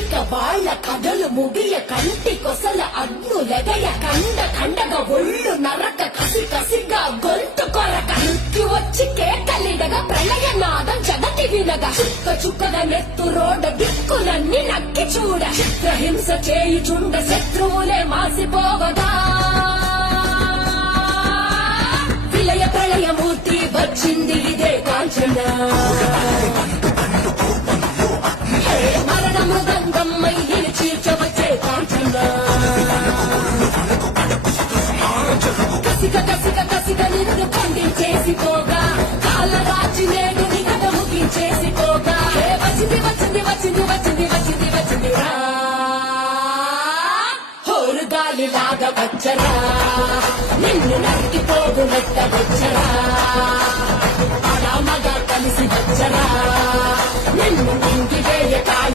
ఇక వాళ్ళ కథలు ముగియ కంటి కొసల అగ్నులెగయ కండగా ఒళ్ళు నరక కసి కసిగా గొంతు కొరక నృత్యు వచ్చి కేకలిడగా ప్రళయ నాదం జగతి వినగా చుక్క చుక్కగా నెత్తు రోడ దిక్కులన్నీ నక్కి చూడ చిత్రహింస చేయుచుండ శత్రువులే మాసిపోవగా విలయ ప్రళయమూర్తి వచ్చింది ఇదే కాంచన మరణ మృదంగమ్మై చీల్చవచ్చే కాంచన కసిక నిన్ను ఖండించేసిపోగా కాళ్ళ రాచి నేడు నీ కథ ముగించేసిపోగా వచ్చింది రా హోరు గాలిలాగా వచ్చరా నిన్ను నరికిపోగు నెట్ట వచ్చరా అలా మగ కలిసి వచ్చరా నిన్ను ఇంటి వేయ